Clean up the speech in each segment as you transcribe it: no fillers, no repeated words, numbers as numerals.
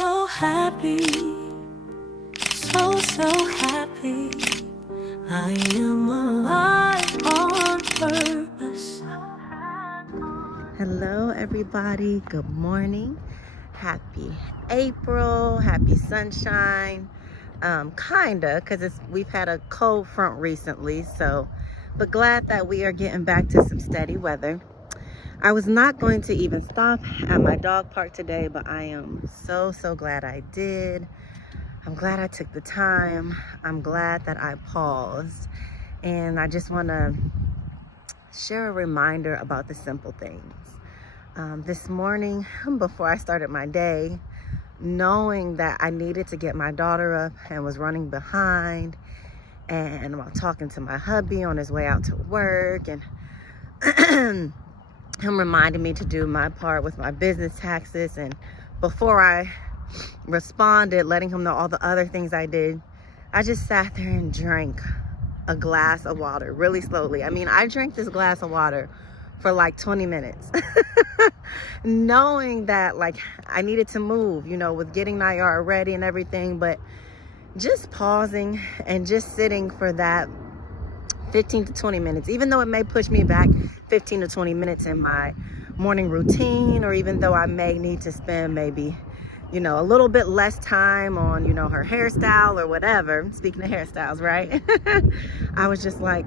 so happy, so happy. I am alive on purpose. Hello everybody, good morning. Happy April, happy sunshine. Kinda, because we've had a cold front recently, but glad that we are getting back to some steady weather. I was not going to even stop at my dog park today, but I am so glad I did. I'm glad I took the time. I'm glad that I paused. And I just want to share a reminder about the simple things. This morning, before I started my day, knowing that I needed to get my daughter up and was running behind, and while talking to my hubby on his way out to work, and him reminding me to do my part with my business taxes, and before I responded, letting him know all the other things I did, I just sat there and drank a glass of water really slowly. I mean, I drank this glass of water for like 20 minutes, knowing that like I needed to move, with getting my yard ready and everything, but just pausing and just sitting for that 15 to 20 minutes, even though it may push me back 15 to 20 minutes in my morning routine, or even though I may need to spend maybe, a little bit less time on, her hairstyle or whatever. Speaking of hairstyles, right? I was just like,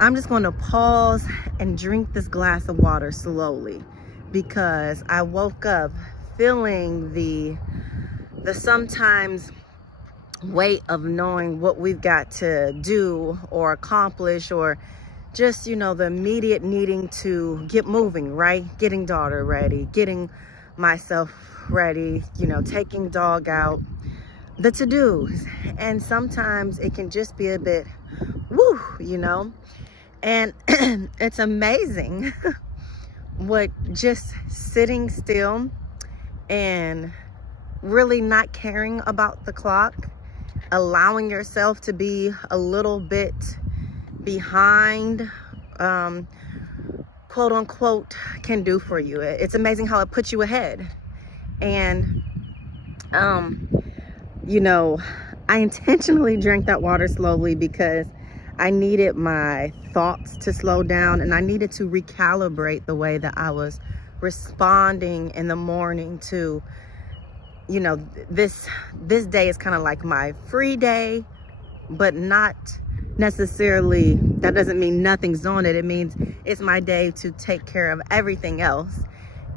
I'm just going to pause and drink this glass of water slowly, because I woke up feeling the sometimes weight of knowing what we've got to do or accomplish, or just, the immediate needing to get moving, right? Getting daughter ready, getting myself ready, taking dog out, the to-dos. And sometimes it can just be a bit woo, and it's amazing what just sitting still and really not caring about the clock, allowing yourself to be a little bit behind, quote unquote, can do for you. It's amazing how it puts you ahead. And I intentionally drank that water slowly because I needed my thoughts to slow down, and I needed to recalibrate the way that I was responding in the morning to, this day is kind of like my free day, but not necessarily, that doesn't mean nothing's on it. It means it's my day to take care of everything else.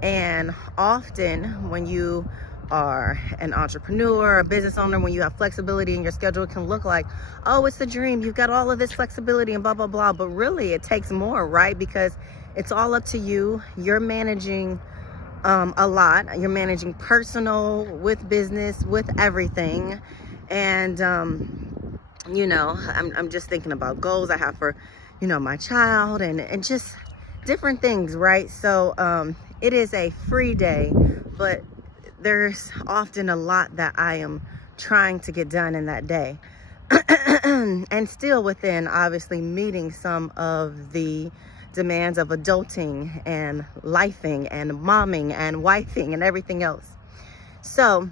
And often when you are an entrepreneur, a business owner, when you have flexibility in your schedule, it can look like, oh, it's a dream, you've got all of this flexibility and blah blah blah, but really it takes more, right? Because it's all up to you. You're managing a lot. You're managing personal, with business, with everything. And I'm just thinking about goals I have for my child, and just different things, right? So it is a free day, but there's often a lot that I am trying to get done in that day. And still within, obviously, meeting some of the demands of adulting and lifing and momming and wifing and everything else. So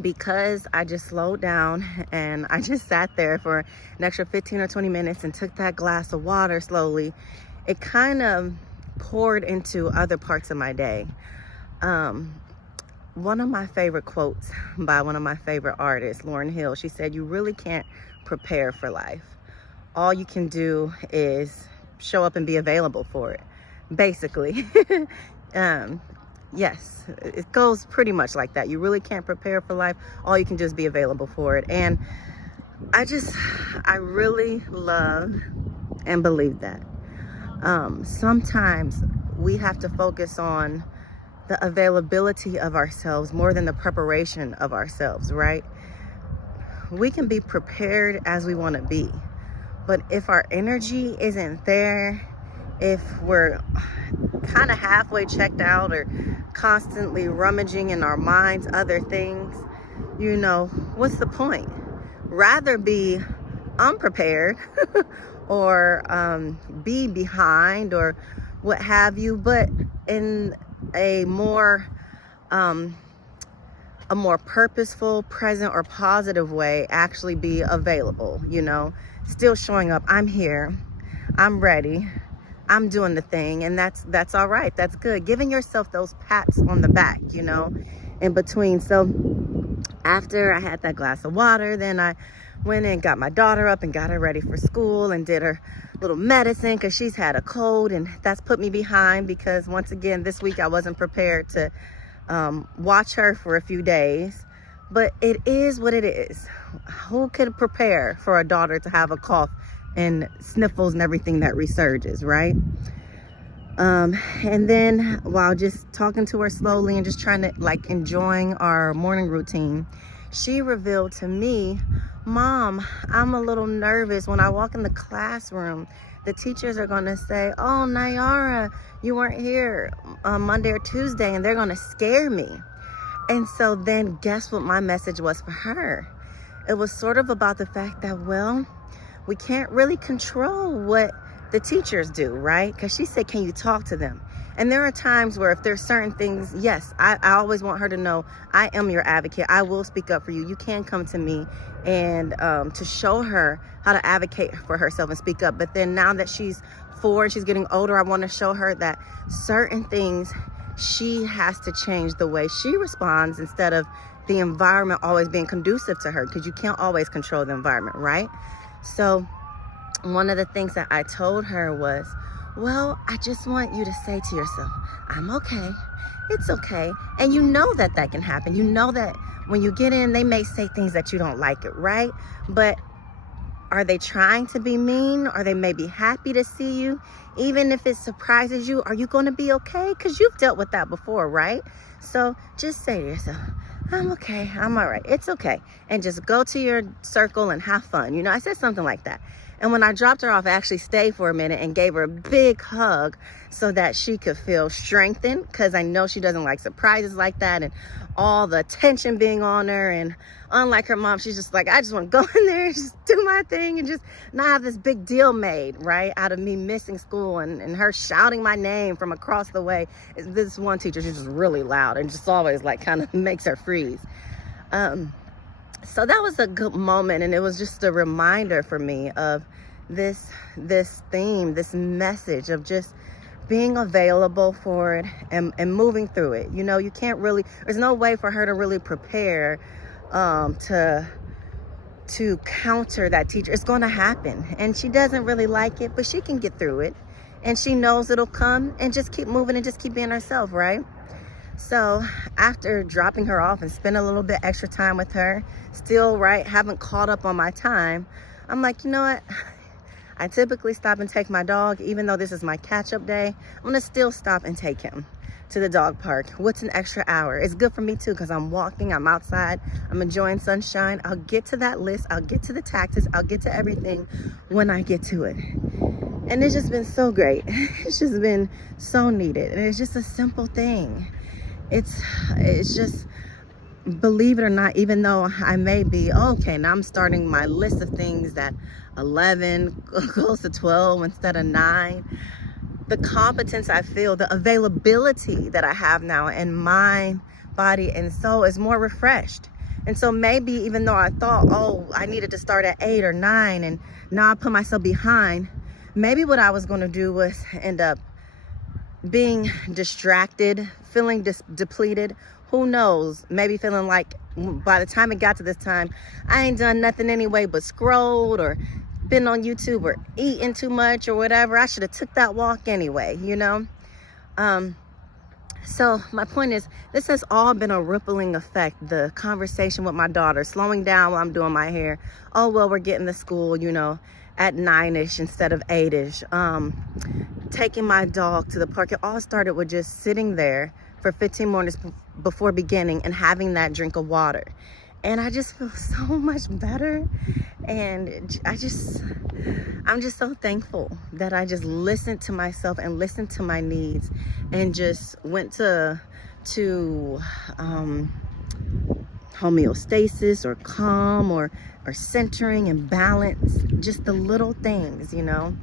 because I just slowed down and I just sat there for an extra 15 or 20 minutes and took that glass of water slowly, it kind of poured into other parts of my day. One of my favorite quotes by one of my favorite artists, Lauryn Hill, she said, "You really can't prepare for life. All you can do is show up and be available for it," basically. Yes, it goes pretty much like that. You really can't prepare for life. All you can do is be available for it. And I really love and believe that. Sometimes we have to focus on the availability of ourselves more than the preparation of ourselves, right? We can be prepared as we want to be, but if our energy isn't there, if we're kind of halfway checked out or constantly rummaging in our minds other things, what's the point? Rather be unprepared or be behind or what have you, but in a more a more purposeful, present, or positive way actually be available, you know, still showing up. I'm here, I'm ready, I'm doing the thing, and that's all right. That's good. Giving yourself those pats on the back, you know, in between. So after I had that glass of water, then I went and got my daughter up and got her ready for school and did her little medicine because she's had a cold, and that's put me behind because once again this week I wasn't prepared to watch her for a few days. But it is what it is. Who could prepare for a daughter to have a cough and sniffles and everything that resurges, right? And then while just talking to her slowly and just trying to like enjoying our morning routine, she revealed to me, Mom, I'm a little nervous. When I walk in the classroom, the teachers are going to say, oh, Nayara, you weren't here on Monday or Tuesday, and they're going to scare me. And so then guess what my message was for her? It was sort of about the fact that, well, we can't really control what the teachers do, right? Because she said, can you talk to them? And there are times where if there's certain things, yes, I always want her to know I am your advocate. I will speak up for you. You can come to me and to show her how to advocate for herself and speak up. But then now that she's 4 and she's getting older, I want to show her that certain things she has to change the way she responds instead of the environment always being conducive to her, because you can't always control the environment, right? So one of the things that I told her was, well, I just want you to say to yourself, I'm okay. It's okay. And you know that that can happen. You know that when you get in, they may say things that you don't like it, right? But are they trying to be mean? Or they may be happy to see you? Even if it surprises you, are you going to be okay? Because you've dealt with that before, right? So just say to yourself, I'm okay. I'm all right. It's okay. And just go to your circle and have fun. You know, I said something like that. And when I dropped her off, I actually stayed for a minute and gave her a big hug so that she could feel strengthened, because I know she doesn't like surprises like that and all the attention being on her. And unlike her mom, she's just like, I just want to go in there and just do my thing and just not have this big deal made, right, out of me missing school and her shouting my name from across the way. This one teacher, she's just really loud and just always like kind of makes her freeze. So that was a good moment, and it was just a reminder for me of this theme, this message of just being available for it and moving through it. You know, you can't really, there's no way for her to really prepare to counter that teacher. It's going to happen, and she doesn't really like it, but she can get through it, and she knows it'll come, and just keep moving and just keep being herself, right? So after dropping her off and spending a little bit extra time with her, still, right, haven't caught up on my time, I'm like, you know what? I typically stop and take my dog. Even though this is my catch-up day, I'm gonna still stop and take him to the dog park. What's an extra hour? It's good for me too, because I'm walking, I'm outside, I'm enjoying sunshine. I'll get to that list, I'll get to the taxes, I'll get to everything when I get to it. And it's just been so great. It's just been so needed. And it's just a simple thing. It's just, believe it or not, even though I may be, okay, now I'm starting my list of things at 11, close to 12 instead of 9. The competence I feel, the availability that I have now in mind, body, and soul is more refreshed. And so maybe even though I thought, oh, I needed to start at 8 or 9, and now I put myself behind, maybe what I was going to do was end up being distracted, feeling depleted. Who knows? Maybe feeling like by the time it got to this time, I ain't done nothing anyway but scrolled or been on YouTube or eating too much or whatever. I should have took that walk anyway, you know? So my point is, this has all been a rippling effect. The conversation with my daughter, slowing down while I'm doing my hair. Oh, well, we're getting to school, you know, at 9-ish instead of 8-ish. Taking my dog to the park. It all started with just sitting there for 15 minutes before beginning and having that drink of water. And I just feel so much better. And I'm just so thankful that I just listened to myself and listened to my needs and just went to homeostasis or calm or centering and balance, just the little things, you know.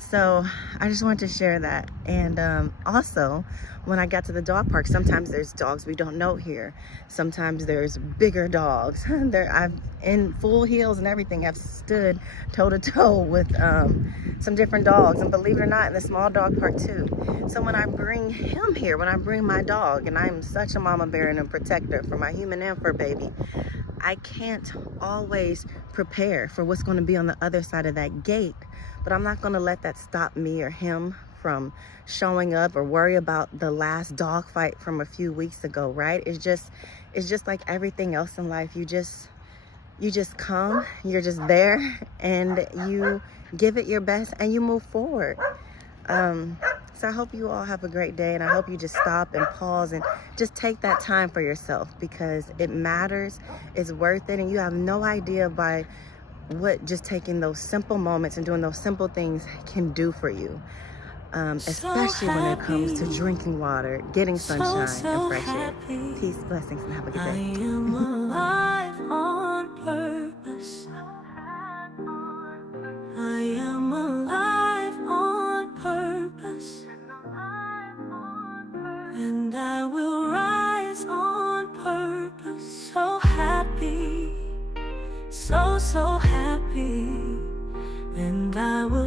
So I just wanted to share that. And also, when I got to the dog park, sometimes there's dogs we don't know here. Sometimes there's bigger dogs. I've in full heels and everything. I've stood toe to toe with some different dogs, and believe it or not, in the small dog park too. So when I bring him here, when I bring my dog, and I'm such a mama bear and a protector for my human and fur baby, I can't always prepare for what's going to be on the other side of that gate, but I'm not going to let that stop me or him from showing up or worry about the last dog fight from a few weeks ago, right? It's just like everything else in life. You just come, you're just there, and you give it your best and you move forward. So I hope you all have a great day, and I hope you just stop and pause and just take that time for yourself, because it matters, it's worth it, and you have no idea by what just taking those simple moments and doing those simple things can do for you. Especially when it comes to drinking water, getting sunshine and fresh air. Peace, blessings, and have a good day. I am alive on purpose. I am alive on purpose. And I will rise on purpose. So happy, so happy. And I will